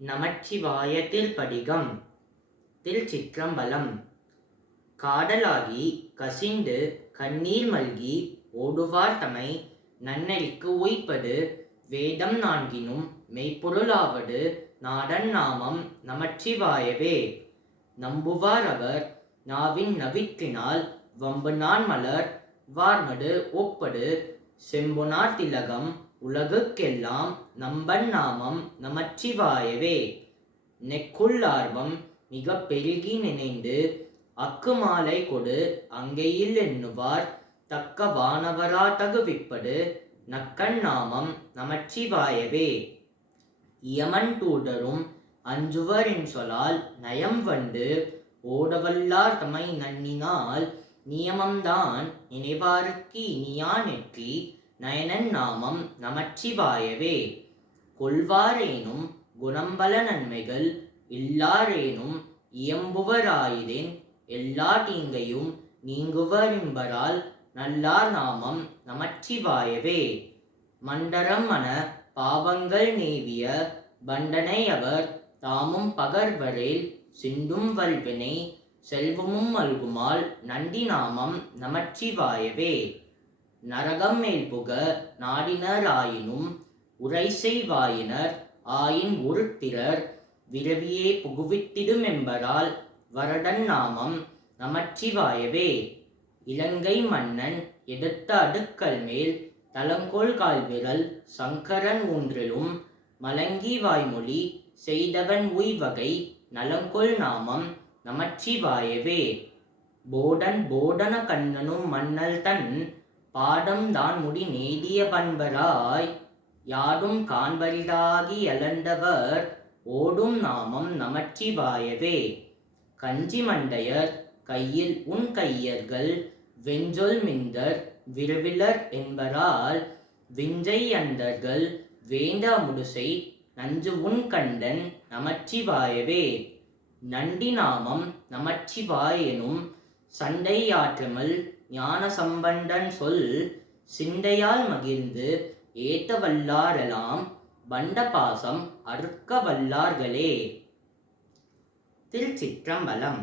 நமச்சிவாயத்தில் படிகம். திருச்சிற்றம்பலம். காடலாகி கசிந்து கண்ணீர் மல்கி ஓடுவார் தமை நன்னெறிக்கு உய்ப்பது வேதம் நான்கினும் மெய்ப்பொருளாவது நாடன் நாமம் நமச்சிவாயவே. நம்புவார் அவர் நாவின் நவிற்றினால் வம்பு நான் மலர் வார்மடு ஒப்படு செம்பொனார் திலகம் உலகுக்கெல்லாம் நம்பன் நாமம் நமச்சிவாயவே. நெக்குள் ஆர்வம் மிக பெருகி நினைந்து அக்கு மாலை கொடு அங்கையில் எண்ணுவார் தக்க வானவரா தகுவிப்படு நக்கன் நாமம் நமச்சிவாயவே. இயமன் தூதரும் அஞ்சுவர் சொலால் நயம் வண்டு ஓடவல்லார் தமை நன்னினால் நியமம்தான் நினைவாருக்கு இனியா நெற்றி நயனன் நாமம் நமச்சிவாயவே. கொள்வாரேனும் குணம்பல நன்மைகள் இல்லாரேனும் இயம்புவராயிதென் எல்லா தீங்கையும் நீங்குவர் என்பரால் நல்லார் நாமம் நமச்சிவாயவே. மண்டரம் மன பாவங்கள் நேவிய பண்டனை அவர் தாமும் பகர்வரேல் சிந்தும் வல்வினை செல்வமும் மல்குமால் நந்தி நாமம் நமச்சிவாயவே. நரகம் மேல் புக நாடினர் ஆயினும் உரை செய்வாயினர் ஆயின் ஒருத்திரர் விரவியே புகுவித்திடும் என்பரால் வரடன் நாமம் நமச்சிவாயவே. இலங்கை மன்னன் எடுத்த அடுக்கல் மேல் தலங்கோல் கால்விரல் சங்கரன் ஊன்றிலும் மலங்கி வாய்மொழி செய்தவன் உய்வகை நலங்கொள் நாமம் நமச்சிவாயவே. போடன் போடன கண்ணனும் மன்னல் தன் பாடம் தான் முடி நேதிய பண்பராய் யாடும் காண்பரிதாகி எழந்தவர் ஓடும் நாமம் நமச்சிவாயவே. கஞ்சி மண்டையர் கையில் உன் கையர்கள் வெஞ்சொல் மிந்தர் விரவிலர் என்பரால் விஞ்சை அந்தர்கள் வேண்ட முடுசை நஞ்சு உன் கண்டன் நமச்சிவாயவே. நண்டி நாமம் நமச்சிவாயனும் சண்டை ஆற்றமல் ஞான சம்பண்டன் சொல் சிந்தையால் மகிழ்ந்து ஏத்த வல்லாரெல்லாம் பண்ட பாசம் அறுக்க வல்லார்களே. திருச்சிற்றம்பலம்.